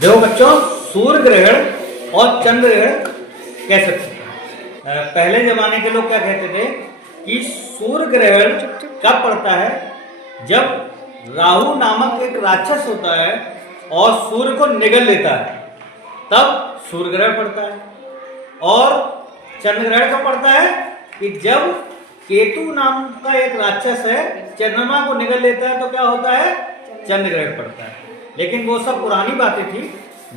देखो बच्चों, सूर्य ग्रहण और चंद्र ग्रहण कैसे होता है। पहले जमाने के लोग क्या कहते थे कि सूर्य ग्रहण कब पड़ता है, जब राहु नामक एक राक्षस होता है और सूर्य को निगल लेता है, तब सूर्य ग्रहण पड़ता है। और चंद्र ग्रहण कब पड़ता है कि जब केतु नाम का एक राक्षस है चंद्रमा को निगल लेता है, तो क्या होता है, चंद्र ग्रहण पड़ता है। लेकिन वो सब पुरानी बातें थी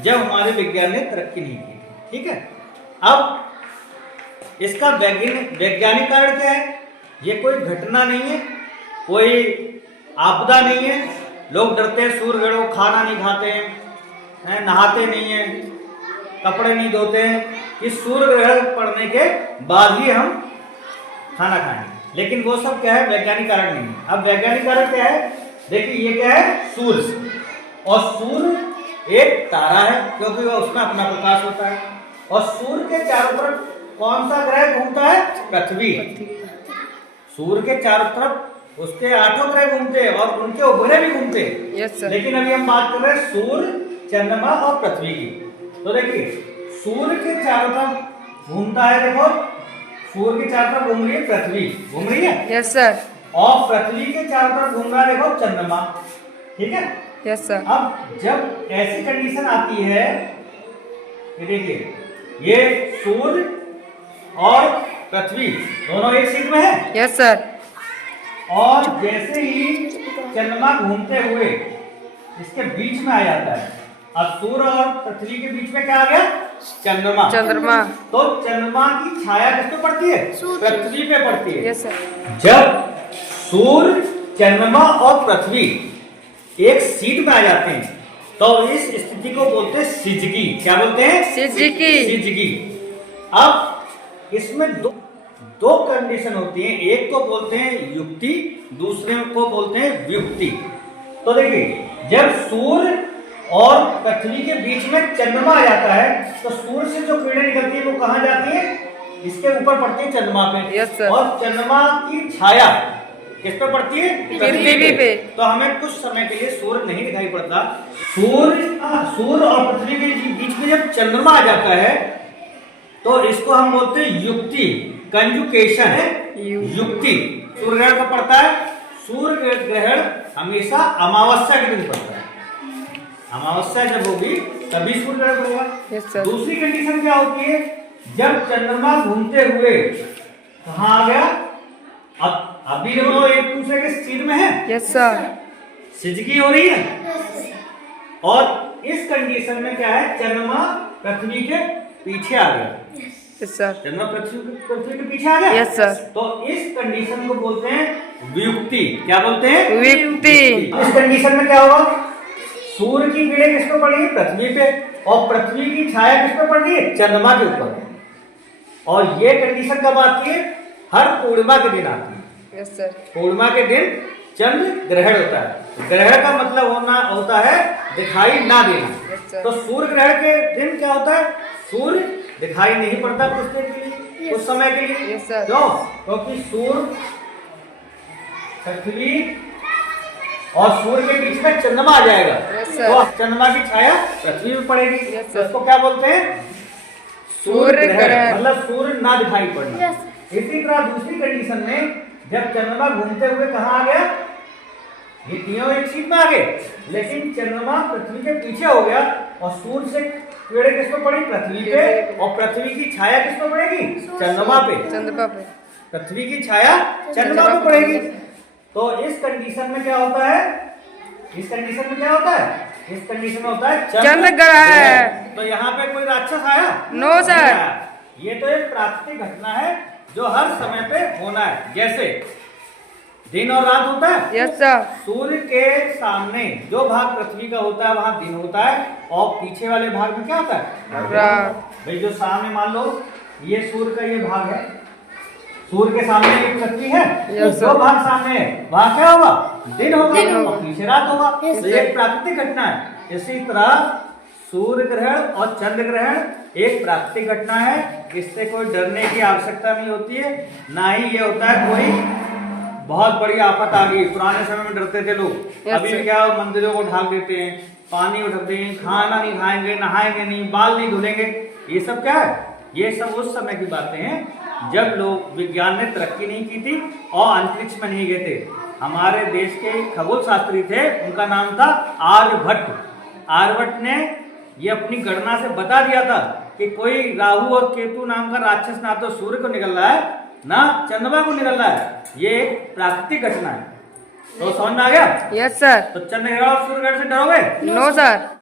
जब हमारे विज्ञान ने तरक्की नहीं की थी। ठीक है, अब इसका वैज्ञानिक कारण क्या है। ये कोई घटना नहीं है, कोई आपदा नहीं है। लोग डरते हैं सूर्य ग्रहण को, खाना नहीं खाते हैं, नहाते नहीं हैं, कपड़े नहीं धोते हैं कि सूर्य ग्रहण पड़ने के बाद ही हम खाना खाएंगे। लेकिन वो सब क्या है, वैज्ञानिक कारण नहीं है। अब वैज्ञानिक कारण क्या है, देखिए ये क्या है, सूर्य। और सूर्य एक तारा है क्योंकि वह उसमें अपना प्रकाश होता है। और सूर्य के चारों तरफ कौन सा ग्रह घूमता है, पृथ्वी। सूर्य के चारों तरफ उसके 8 ग्रह घूमते हैं और उनके उपग्रह भी घूमते हैं। yes, लेकिन अभी हम बात कर रहे हैं सूर्य, चंद्रमा और पृथ्वी की। तो देखिए सूर्य के चारों तरफ घूमता है, देखो सूर्य के चारों तरफ घूम रही है पृथ्वी, घूम रही है। Yes sir. और पृथ्वी के चारों तरफ घूम रहा है, देखो चंद्रमा। ठीक है, यस सर। अब जब ऐसी कंडीशन आती है, ये देखिए ये सूर्य और पृथ्वी दोनों एक सीट में है। Yes sir. और जैसे ही चंद्रमा घूमते हुए इसके बीच में आ जाता है, अब सूर्य और पृथ्वी के बीच में क्या आ गया, चंद्रमा। चंद्रमा। तो चंद्रमा की छाया किस पे पड़ती है, पृथ्वी पे पड़ती है। Yes sir. जब सूर्य, चंद्रमा और पृथ्वी एक सीट में आ जाते हैं तो इस स्थिति को बोलते हैं सिजगी। क्या बोलते हैं, सिजगी। सिजगी। अब इसमें दो कंडीशन होती है, एक को बोलते हैं युक्ति, दूसरे को बोलते हैं वियुक्ति। तो देखिए जब सूर्य और पृथ्वी के बीच में चंद्रमा आ जाता है तो सूर्य से जो किरणें निकलती है वो कहाँ जाती है, इसके ऊपर पड़ती है, चंद्रमा पे। Yes sir. और चंद्रमा की छाया किस पे पड़ती है, पृथ्वी पे। तो हमें कुछ समय के लिए सूर्य नहीं दिखाई पड़ता। सूर्य और पृथ्वी के बीच में जब चंद्रमा आ जाता है तो इसको हम बोलते हैं युक्ति, कंजुकेशन है युक्ति। सूर्य ग्रहण कब पड़ता है, सूर्य ग्रहण हमेशा अमावस्या के दिन पड़ता है। अमावस्या जब होगी तभी सूर्य ग्रहण होगा। Yes sir. दूसरी कंडीशन क्या होती है, जब चंद्रमा घूमते हुए कहाँ आ गया, अब अभी दोनों एक दूसरे के सीट में है। Yes sir. सिजगी हो रही है। और इस कंडीशन में क्या है, चंद्रमा पृथ्वी के पीछे आ गया। Yes sir. चंद्रमा पृथ्वी के पीछे आ गया। Yes sir. तो इस कंडीशन को बोलते हैं वियुक्ति। क्या बोलते हैं, वियुक्ति। इस कंडीशन में क्या होगा, सूर्य की किरणें किस पे पड़ रही है, पृथ्वी पे, और पृथ्वी की छाया किस पे पड़ रही है, चंद्रमा के ऊपर। और ये कंडीशन कब आती है, हर पूर्णिमा के दिन आती है। Yes sir. पूर्णिमा के दिन चंद्र ग्रहण होता है। ग्रहण का मतलब होता है दिखाई ना देना। yes, तो सूर्य ग्रहण के दिन क्या होता है, सूर्य दिखाई नहीं पड़ता कुछ देर के लिए, कुछ समय के लिए। yes, sir. क्यों, क्योंकि सूर्य, पृथ्वी और सूर्य के बीच में चंद्रमा आ जाएगा। yes, sir. तो चंद्रमा की छाया पृथ्वी में पड़ेगी। yes, sir. उसको क्या बोलते हैं, सूर्य ग्रहण, ग्रहण। मतलब सूर्य ना दिखाई पड़ना। इसी तरह दूसरी कंडीशन में जब चंद्रमा घूमते हुए कहाँ आ गया, ये तीनों एक सीट में आ गए, लेकिन चंद्रमा पृथ्वी के पीछे हो गया और सूर्य से किरणें किस पे पड़ी, पृथ्वी पे, और पृथ्वी की छाया किस पे पड़ेगी, चंद्रमा पे। चंद्रमा पे। पृथ्वी की छाया चंद्रमा पे पड़ेगी। तो इस कंडीशन में क्या होता है, इस कंडीशन में क्या होता है, इस कंडीशन में होता है चंद्र ग्रहण। तो यहाँ पे कोई राक्षस आया, नो सर। ये तो एक प्राकृतिक घटना है जो हर समय पे होना है। जैसे दिन और रात होता है। Yes sir. सूर्य के सामने जो भाग पृथ्वी का होता है वहां दिन होता है, और पीछे वाले भाग में क्या होता है, रात। भाई जो सामने मान लो ये सूर्य का ये भाग है, सूर्य के सामने एक पृथ्वी है, yes, दो भाग सामने है, वहां क्या होगा, दिन होगा, दिन होगा। और पीछे रात होगा। yes, तो ये एक प्राकृतिक घटना है। इसी तरह सूर्य ग्रहण और चंद्र ग्रहण एक प्राकृतिक घटना है, इससे कोई डरने की आवश्यकता नहीं होती है, ना ही ये होता है कोई बहुत बड़ी आफत आ गई। पुराने समय में डरते थे लोग, yes, अभी क्या मंदिरों को ढाक देते हैं पानी उठक देंगे, खाना नहीं खाएंगे, नहाएंगे नहीं, बाल नहीं धुलेंगे। ये सब क्या है? ये सब उस समय की बातें हैं जब लोग विज्ञान ने तरक्की नहीं की थी और अंतरिक्ष में नहीं गए थे। हमारे देश के खगोल शास्त्री थे, उनका नाम था आर्यभट्ट। आर्यभट्ट ने ये अपनी गणना से बता दिया था कि कोई राहु और केतु नाम का राक्षस ना तो सूर्य को निकल रहा है ना चंद्रमा को निकल रहा है। ये एक प्राकृतिक घटना है। तो समझ में आ गया? Yes sir. तो चंद्रग्रहण और सूर्यग्रहण से डरोगे? No sir.